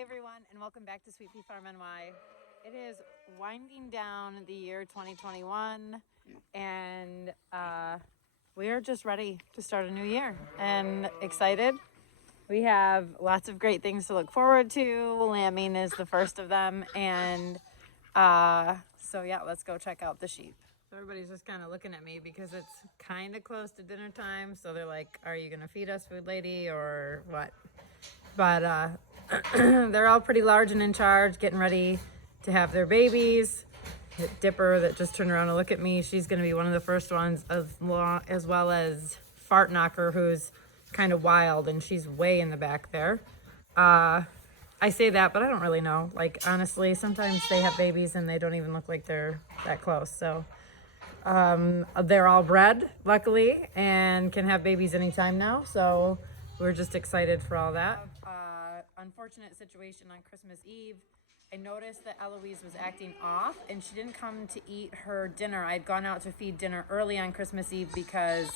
Hey everyone, and welcome back to Sweet Pea Farm NY. It is winding down the year 2021, and we are just ready to start a new year and excited. We have lots of great things to look forward to. Lambing is the first of them, and so yeah, let's go check out the sheep. So everybody's just kind of looking at me because it's kind of close to dinner time. So they're like, "Are you gonna feed us, food lady, or what?" But they're all pretty large and in charge, getting ready to have their babies. Dipper that just turned around to look at me, she's going to be one of the first ones, as well as Fart Knocker, who's kind of wild, and she's way in the back there. I say that, but I don't really know. Like, honestly, sometimes they have babies and they don't even look like they're that close. So they're all bred, luckily, and can have babies anytime now. So we're just excited for all that. Unfortunate situation on Christmas Eve. I noticed that Eloise was acting off and she didn't come to eat her dinner. I'd gone out to feed dinner early on Christmas Eve because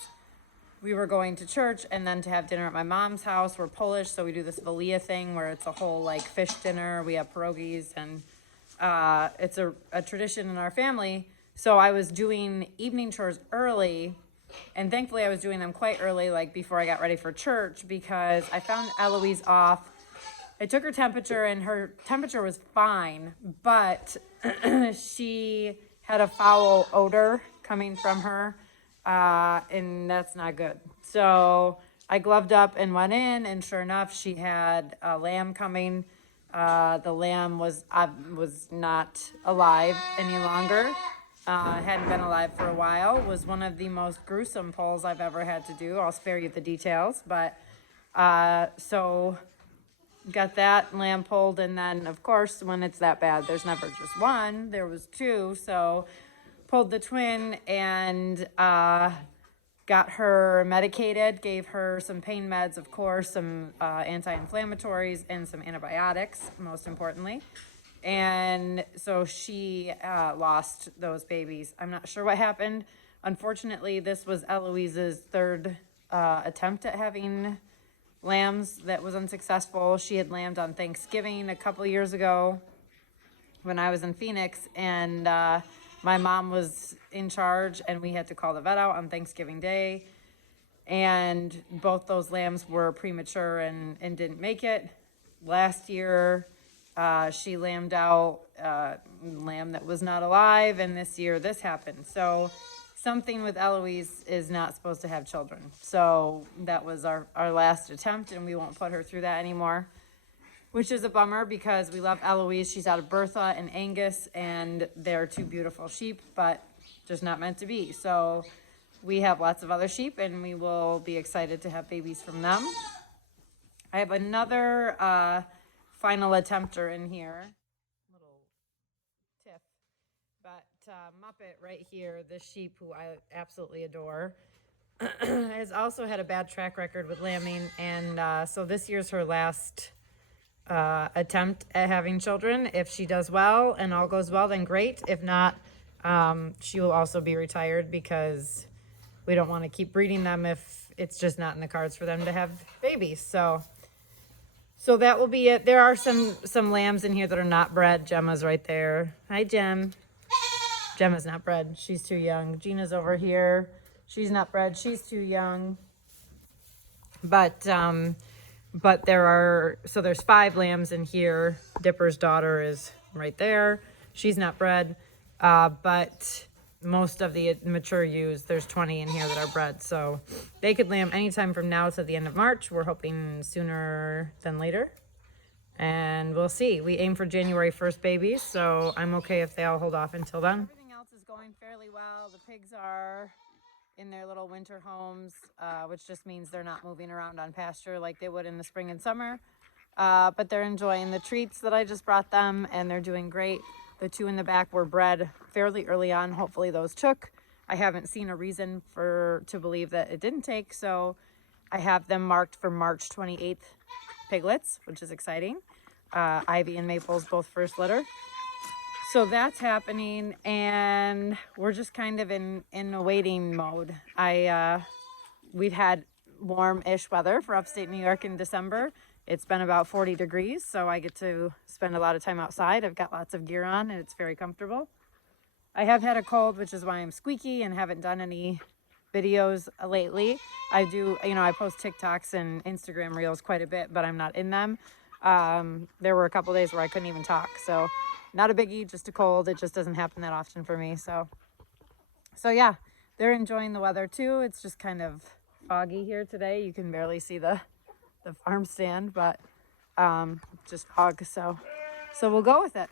we were going to church and then to have dinner at my mom's house. We're Polish, so we do this Valia thing where it's a whole like fish dinner. We have pierogies, and it's a tradition in our family. So I was doing evening chores early, and thankfully I was doing them quite early, like before I got ready for church, because I found Eloise off. I took her temperature and her temperature was fine, but she had a foul odor coming from her, and that's not good. So I gloved up and went in, and sure enough, she had a lamb coming. The lamb was not alive any longer. Hadn't been alive for a while. Was one of the most gruesome pulls I've ever had to do. I'll spare you the details, but so got that lamb pulled, and then of course when it's that bad, there's never just one, there was two. So pulled the twin and got her medicated, gave her some pain meds, of course, some anti-inflammatories and some antibiotics, most importantly. And so she lost those babies. I'm not sure what happened. Unfortunately, this was Eloise's third attempt at having lambs that was unsuccessful. She had lambed on Thanksgiving a couple years ago when I was in Phoenix, and my mom was in charge, and we had to call the vet out on Thanksgiving Day. And both those lambs were premature and didn't make it. Last year, she lambed out a lamb that was not alive, and this year this happened. So something with Eloise is not supposed to have children. So that was our last attempt, and we won't put her through that anymore, which is a bummer because we love Eloise. She's out of Bertha and Angus, and they're two beautiful sheep, but just not meant to be. So we have lots of other sheep, and we will be excited to have babies from them. I have another final attempter in here. Little tiff. But Muppet right here, this sheep who I absolutely adore, has also had a bad track record with lambing. And so this year's her last attempt at having children. If she does well and all goes well, then great. If not, she will also be retired because we don't want to keep breeding them if it's just not in the cards for them to have babies. So that will be it. There are some lambs in here that are not bred. Gemma's right there. Hi, Gem. Gemma's not bred. She's too young. Gina's over here. She's not bred. She's too young. But there's 5 lambs in here. Dipper's daughter is right there. She's not bred. But most of the mature ewes, there's 20 in here that are bred. So they could lamb anytime from now to the end of March. We're hoping sooner than later. And we'll see. We aim for January 1st babies, so I'm okay if they all hold off until then. Everything else is going fairly well. The pigs are in their little winter homes, which just means they're not moving around on pasture like they would in the spring and summer. But they're enjoying the treats that I just brought them, and they're doing great. The 2 in the back were bred fairly early on. Hopefully those took. I haven't seen a reason to believe that it didn't take, so I have them marked for March 28th piglets, which is exciting. Ivy and Maple's both first litter. So that's happening, and we're just kind of in a waiting mode. We've had warm-ish weather for upstate New York in December, It's been about 40 degrees, so I get to spend a lot of time outside. I've got lots of gear on and it's very comfortable. I have had a cold, which is why I'm squeaky and haven't done any videos lately. I do, I post TikToks and Instagram reels quite a bit, but I'm not in them. There were a couple days where I couldn't even talk. So not a biggie, just a cold. It just doesn't happen that often for me. So yeah, they're enjoying the weather too. It's just kind of foggy here today. You can barely see the farm stand, but just fog. So we'll go with it.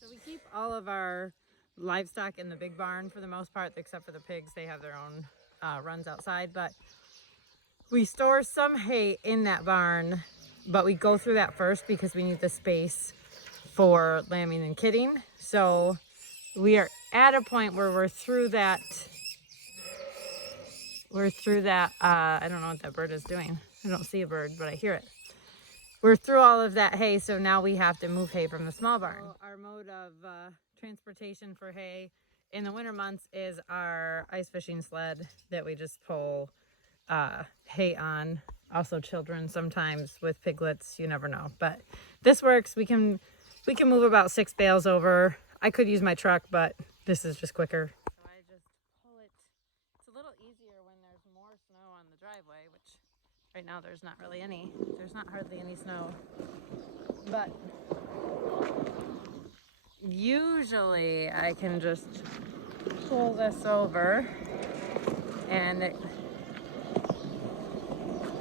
So we keep all of our livestock in the big barn for the most part, except for the pigs. They have their own runs outside, but we store some hay in that barn, but we go through that first because we need the space for lambing and kidding. So we are at a point where we're through that. I don't know what that bird is doing. I don't see a bird, but I hear it. We're through all of that hay, so now we have to move hay from the small barn. So our mode of transportation for hay in the winter months is our ice fishing sled that we just pull hay on. Also children sometimes with piglets, you never know. But this works. We can move about 6 bales over. I could use my truck, but this is just quicker. So I just pull it. It's a little easier when there's more snow on the driveway, which right now there's not really any. There's not hardly any snow. But usually I can just pull this over and it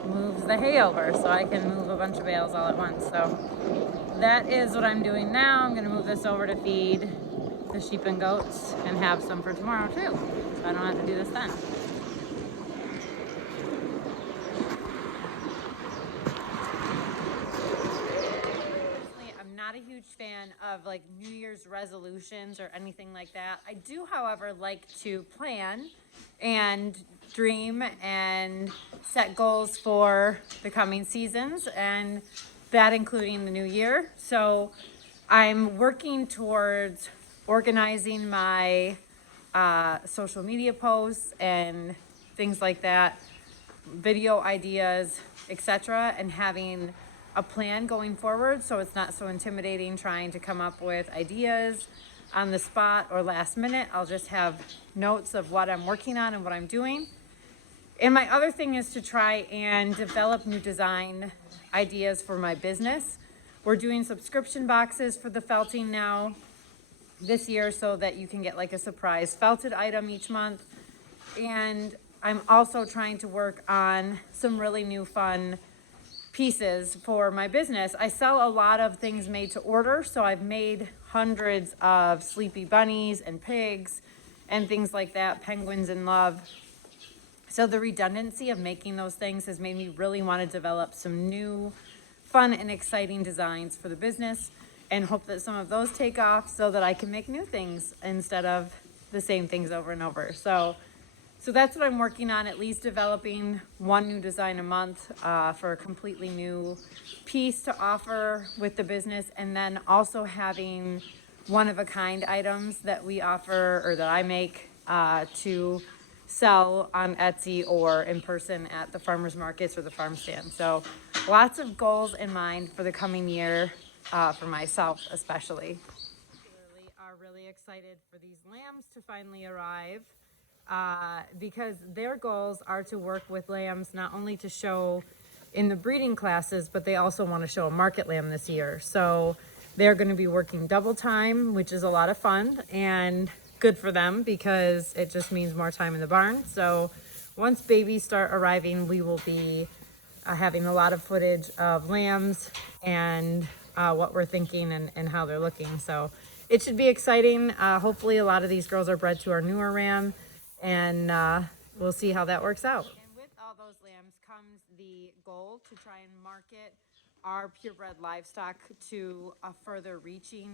moves the hay over, so I can move a bunch of bales all at once. So that is what I'm doing now. I'm going to move this over to feed the sheep and goats and have some for tomorrow too, so I don't have to do this then. Personally, I'm not a huge fan of like New Year's resolutions or anything like that. I do, however, like to plan and dream and set goals for the coming seasons, and that including the new year. So I'm working towards organizing my social media posts and things like that, video ideas, etc., and having a plan going forward so it's not so intimidating trying to come up with ideas on the spot or last minute. I'll just have notes of what I'm working on and what I'm doing. And my other thing is to try and develop new design ideas for my business. We're doing subscription boxes for the felting now this year so that you can get like a surprise felted item each month. And I'm also trying to work on some really new fun pieces for my business. I sell a lot of things made to order, so I've made hundreds of sleepy bunnies and pigs and things like that, penguins in love. So the redundancy of making those things has made me really want to develop some new fun and exciting designs for the business and hope that some of those take off so that I can make new things instead of the same things over and over. So that's what I'm working on, at least developing one new design a month for a completely new piece to offer with the business, and then also having one-of-a-kind items that we offer or that I make to sell on Etsy or in person at the farmers markets or the farm stand. So lots of goals in mind for the coming year for myself especially. We are really excited for these lambs to finally arrive because their goals are to work with lambs not only to show in the breeding classes, but they also want to show a market lamb this year. So they're going to be working double time, which is a lot of fun and good for them because it just means more time in the barn. So once babies start arriving, we will be having a lot of footage of lambs and what we're thinking and how they're looking. So it should be exciting. Hopefully a lot of these girls are bred to our newer ram, and we'll see how that works out. And with all those lambs comes the goal to try and market our purebred livestock to a further reaching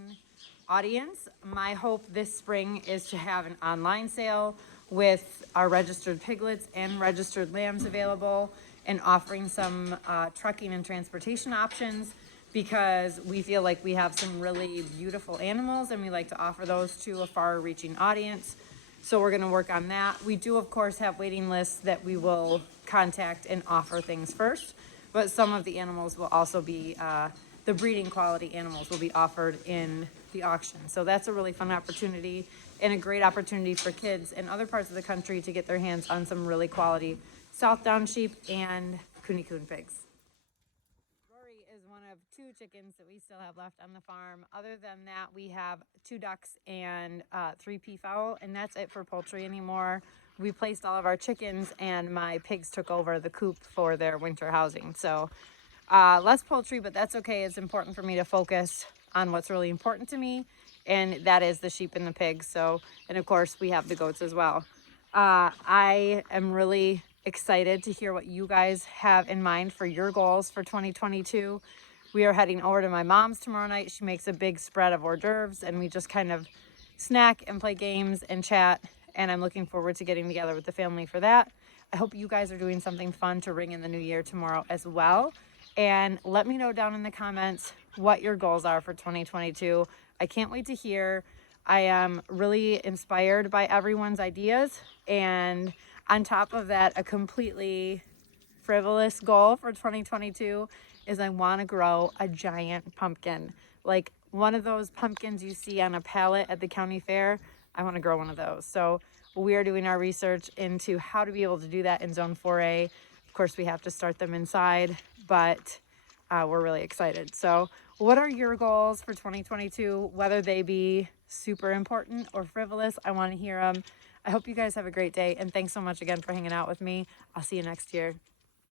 audience. My hope this spring is to have an online sale with our registered piglets and registered lambs available and offering some trucking and transportation options because we feel like we have some really beautiful animals and we like to offer those to a far-reaching audience. So we're going to work on that. We do, of course, have waiting lists that we will contact and offer things first, but some of the animals will also be, the breeding quality animals will be offered in the auction. So that's a really fun opportunity and a great opportunity for kids in other parts of the country to get their hands on some really quality South Down sheep and Cooney Coon pigs. Rory is one of 2 chickens that we still have left on the farm. Other than that, we have 2 ducks and 3 peafowl, and that's it for poultry anymore. We placed all of our chickens, and my pigs took over the coop for their winter housing. So less poultry, but that's okay. It's important for me to focus on what's really important to me, and that is the sheep and the pigs. So, and of course, we have the goats as well. I am really excited to hear what you guys have in mind for your goals for 2022. We are heading over to my mom's tomorrow night. She makes a big spread of hors d'oeuvres, and we just kind of snack and play games and chat. And I'm looking forward to getting together with the family for that. I hope you guys are doing something fun to ring in the new year tomorrow as well. And let me know down in the comments what your goals are for 2022. I can't wait to hear. I am really inspired by everyone's ideas. And on top of that, a completely frivolous goal for 2022 is I want to grow a giant pumpkin. Like one of those pumpkins you see on a pallet at the county fair. I want to grow one of those. So we are doing our research into how to be able to do that in Zone 4A. Of course, we have to start them inside, but we're really excited. So what are your goals for 2022? Whether they be super important or frivolous, I want to hear them. I hope you guys have a great day, and thanks so much again for hanging out with me. I'll see you next year.